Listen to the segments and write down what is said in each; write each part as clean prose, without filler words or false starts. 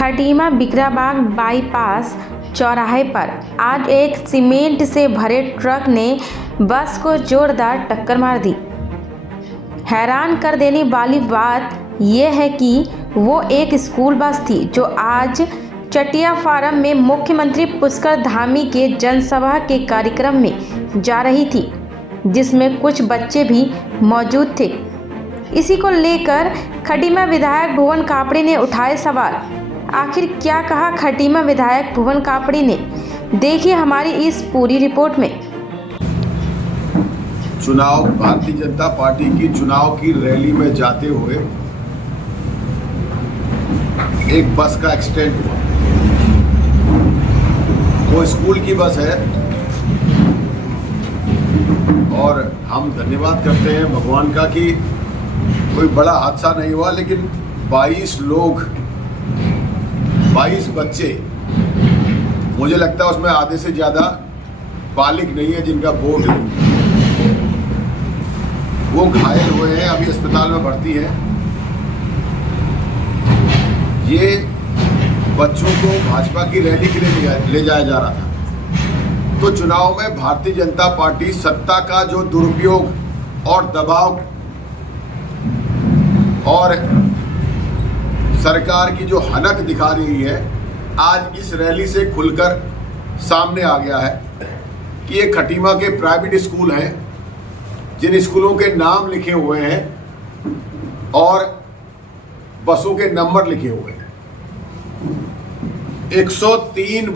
Khatima बिकराबाग bypass चौराहे पर आज एक सीमेंट से भरे ट्रक ने बस को जोरदार टक्कर मार दी। हैरान कर देने वाली बात यह है कि वो एक स्कूल बस थी जो आज चटिया फार्म में मुख्यमंत्री पुष्कर धामी के जनसभा के कार्यक्रम में जा रही थी, जिसमें कुछ बच्चे भी मौजूद थे। इसी को लेकर खटीमा विधायक भुवन कापड़ी ने उठाए सवाल। आखिर क्या कहा खटीमा विधायक भुवन कापड़ी ने, देखिए हमारी इस पूरी रिपोर्ट में। चुनाव भारतीय जनता पार्टी की चुनाव की रैली में जाते हुए एक बस का एक्सीडेंट हुआ। वो स्कूल की बस है और हम धन्यवाद करते हैं भगवान का कि कोई बड़ा हादसा नहीं हुआ, लेकिन 22 बच्चे, मुझे लगता है उसमें आधे से ज़्यादा बालिग नहीं है जिनका वोट नहीं, वो घायल हुए हैं, अभी अस्पताल में भर्ती हैं। ये बच्चों को भाजपा की रैली के लिए ले जाया जा रहा था। तो चुनाव में भारतीय जनता पार्टी सत्ता का जो दुरुपयोग और दबाव और सरकार की जो हनक दिखा रही है, आज इस रैली से खुलकर सामने आ गया है कि ये खटीमा के प्राइवेट स्कूल हैं, जिन स्कूलों के नाम लिखे हुए हैं और बसों के नंबर लिखे हुए हैं। 103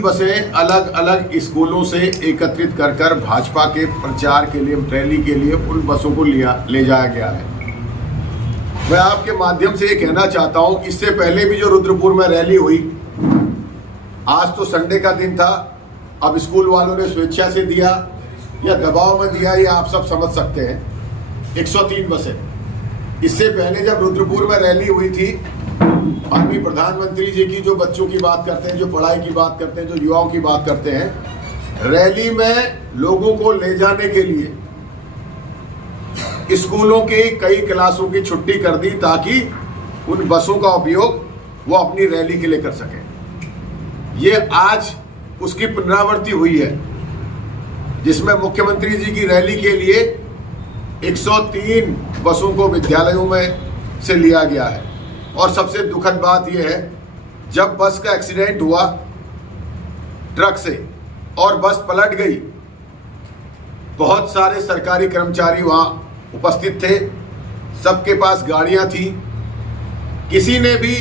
बसें अलग अलग स्कूलों से एकत्रित कर भाजपा के प्रचार के लिए, रैली के लिए उन बसों को ले जाया गया है। मैं आपके माध्यम से ये कहना चाहता हूं कि इससे पहले भी जो रुद्रपुर में रैली हुई, आज तो संडे का दिन था, अब स्कूल वालों ने स्वेच्छा से दिया या दबाव में दिया, ये आप सब समझ सकते हैं। 103 बसें। इससे पहले जब रुद्रपुर में रैली हुई थी, माननीय प्रधानमंत्री जी की जो बच्चों की बात करते हैं, जो पढ़ाई की बात करते हैं, जो युवाओं की बात करते हैं, रैली में लोगों को ले जाने के लिए स्कूलों की कई क्लासों की छुट्टी कर दी ताकि उन बसों का उपयोग वो अपनी रैली के लिए कर सकें। ये आज उसकी पुनरावृत्ति हुई है, जिसमें मुख्यमंत्री जी की रैली के लिए 103 बसों को विद्यालयों में से लिया गया है। और सबसे दुखद बात यह है, जब बस का एक्सीडेंट हुआ ट्रक से और बस पलट गई, बहुत सारे सरकारी कर्मचारी वहां उपस्थित थे, सबके पास गाड़ियां थी, किसी ने भी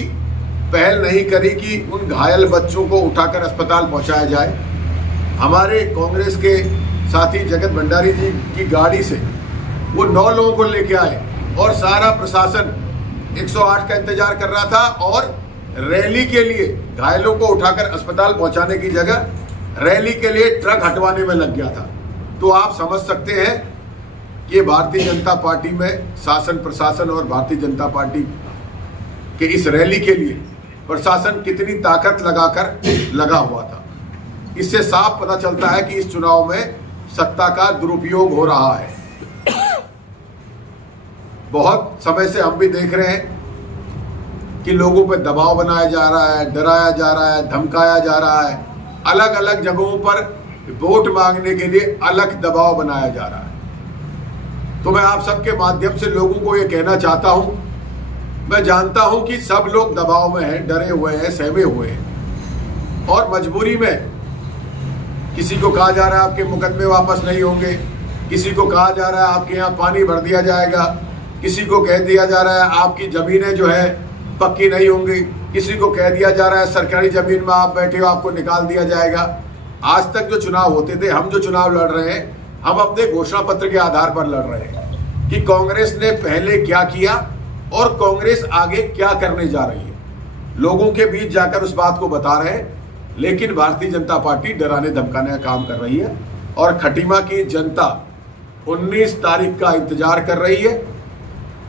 पहल नहीं करी कि उन घायल बच्चों को उठाकर अस्पताल पहुंचाया जाए। हमारे कांग्रेस के साथी जगत भंडारी जी की गाड़ी से वो 9 लोगों को लेके आए और सारा प्रशासन 108 का इंतजार कर रहा था और रैली के लिए घायलों को उठाकर अस्पताल पहुंचाने की जगह रैली के लिए ट्रक हटवाने में लग गया था। तो आप समझ सकते हैं कि भारतीय जनता पार्टी में शासन प्रशासन और भारतीय जनता पार्टी के इस रैली के लिए प्रशासन कितनी ताकत लगा हुआ था। इससे साफ पता चलता है कि इस चुनाव में सत्ता का दुरुपयोग हो रहा है। बहुत समय से हम भी देख रहे हैं कि लोगों पर दबाव बनाया जा रहा है, डराया जा रहा है, धमकाया जा रहा है, अलग अलग जगहों पर वोट मांगने के लिए अलग दबाव बनाया जा रहा है। तो मैं आप सबके माध्यम से लोगों को ये कहना चाहता हूं, मैं जानता हूं कि सब लोग दबाव में हैं, डरे हुए हैं, सहमे हुए हैं और मजबूरी में किसी को कहा जा रहा है आपके मुकदमे वापस नहीं होंगे, किसी को कहा जा रहा है आपके यहाँ पानी भर दिया जाएगा, किसी को कह दिया जा रहा है आपकी ज़मीनें जो है पक्की नहीं होंगी, किसी को कह दिया जा रहा है सरकारी ज़मीन में आप बैठे हो आपको निकाल दिया जाएगा। आज तक जो चुनाव होते थे, हम जो चुनाव लड़ रहे हैं, हम अपने घोषणा पत्र के आधार पर लड़ रहे हैं कि कांग्रेस ने पहले क्या किया और कांग्रेस आगे क्या करने जा रही है। लोगों के बीच जाकर उस बात को बता रहे हैं, लेकिन भारतीय जनता पार्टी डराने धमकाने का काम कर रही है और खटीमा की जनता 19 तारीख का इंतजार कर रही है।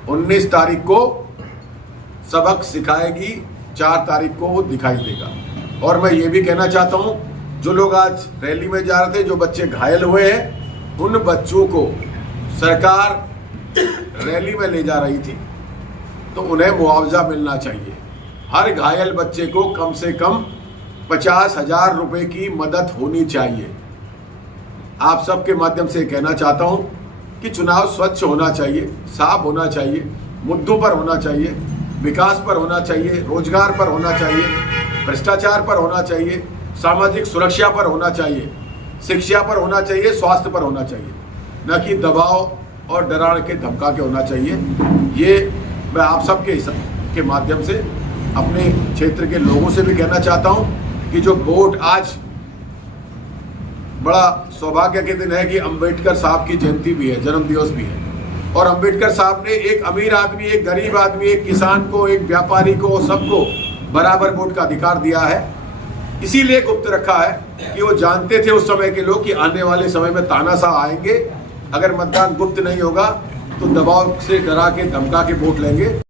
19 तारीख को सबक सिखाएगी, 4 तारीख को वो दिखाई देगा। और मैं ये भी कहना चाहता हूँ, जो लोग आज रैली में जा रहे थे, जो बच्चे घायल हुए हैं, उन बच्चों को सरकार रैली में ले जा रही थी, तो उन्हें मुआवजा मिलना चाहिए। हर घायल बच्चे को कम से कम 50,000 रुपये की मदद होनी चाहिए। आप सबके माध्यम से कहना चाहता हूं कि चुनाव स्वच्छ होना चाहिए, साफ होना चाहिए, मुद्दों पर होना चाहिए, विकास पर होना चाहिए, रोजगार पर होना चाहिए, भ्रष्टाचार पर होना चाहिए, सामाजिक सुरक्षा पर होना चाहिए, शिक्षा पर होना चाहिए, स्वास्थ्य पर होना चाहिए, न कि दबाव और डराने के धमका के होना चाहिए। ये मैं आप सबके के माध्यम से अपने क्षेत्र के लोगों से भी कहना चाहता हूं कि जो वोट आज बड़ा सौभाग्य के दिन है कि अंबेडकर साहब की जयंती भी है, जन्म दिवस भी है, और अंबेडकर साहब ने एक अमीर आदमी, एक गरीब आदमी, एक किसान को, एक व्यापारी को, सबको बराबर वोट का अधिकार दिया है। इसीलिए गुप्त रखा है कि वो जानते थे उस समय के लोग कि आने वाले समय में तानाशाह आएंगे। अगर मतदान गुप्त नहीं होगा तो दबाव से डरा के धमका के वोट लेंगे।